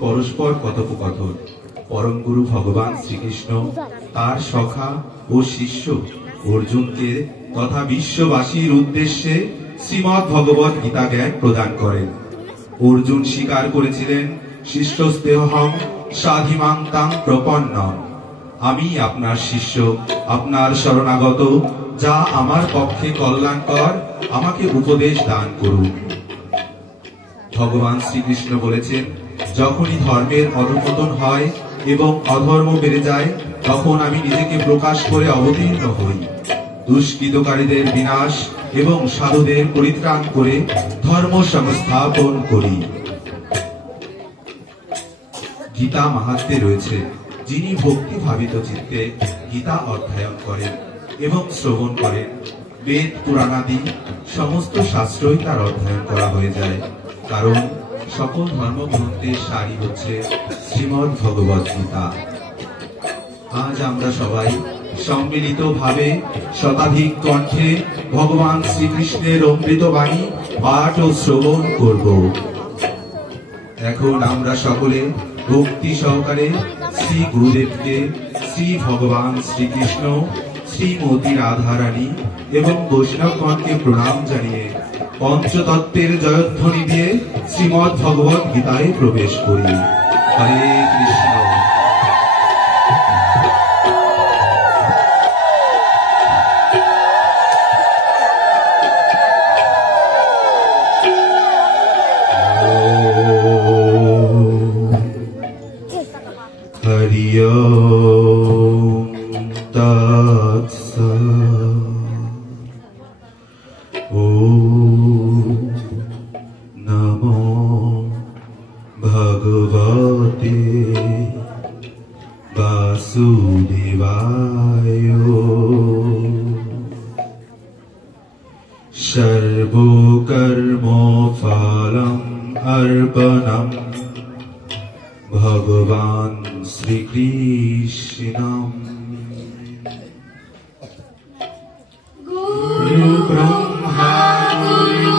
পরস্পর কথোপকথন। পরম গুরু ভগবান শ্রীকৃষ্ণ তার সখা ও শিষ্য অর্জুনকে তথা বিশ্ববাসীর উদ্দেশ্যে শ্রীমদ্ ভগবত গীতা জ্ঞান প্রদান করেন। অর্জুন স্বীকার করেছিলেন, শিষ্যস্তেহং সাধিমাং তাং প্রপন্নম, আমি আপনার শিষ্য, আপনার শরণাগত, যা আমার পক্ষে কল্যাণকর, আমাকে উপদেশ দান করুন। ভগবান শ্রীকৃষ্ণ বলেছেন, যখনই ধর্মের অধঃপতন হয় এবং অধর্ম বেড়ে যায়, তখন আমি নিজেকে প্রকাশ করে অবতীর্ণ হই, দুষ্কৃতকারীদের বিনাশ এবং সাধুদের পরিত্রাণ করে ধর্ম সংস্থাপন করি। গীতা মাহাত্ম্যে রয়েছে, যিনি ভক্তি ভাবিত চিত্তে গীতা অধ্যয়ন করেন এবং শ্রবণ করেন, বেদ পুরাণাদি সমস্ত শাস্ত্রই তার অধ্যয়ন করা হয়ে যায়। কারণ সকল ধর্মগ্রন্থের সারই হচ্ছে শ্রীমদ্ ভগবত গীতা। আজ আমরা সবাই সম্মিলিত ভাবে শতাধিক কণ্ঠে ভগবান শ্রীকৃষ্ণের অমৃত বাণী পাঠ ও শ্রবণ করব। এখন আমরা সকলে ভক্তি সহকারে শ্রী গুরুদেবকে, শ্রী ভগবান শ্রীকৃষ্ণ, শ্রীমতী রাধারানী এবং বৈষ্ণবগণকে প্রণাম জানিয়ে পঞ্চতত্ত্বের জয়ধ্বনি দিয়ে শ্রীমদ্ ভগবত গীতায় প্রবেশ করি। হরে কৃষ্ণ। হরি ওম তৎসৎ। ওম নমো ভগবতে বাসুদেবায়। সর্বকর্মফলম অর্পণম ভগবান শ্রীকৃষ্ণম। গুরু ব্রহ্মা গুরু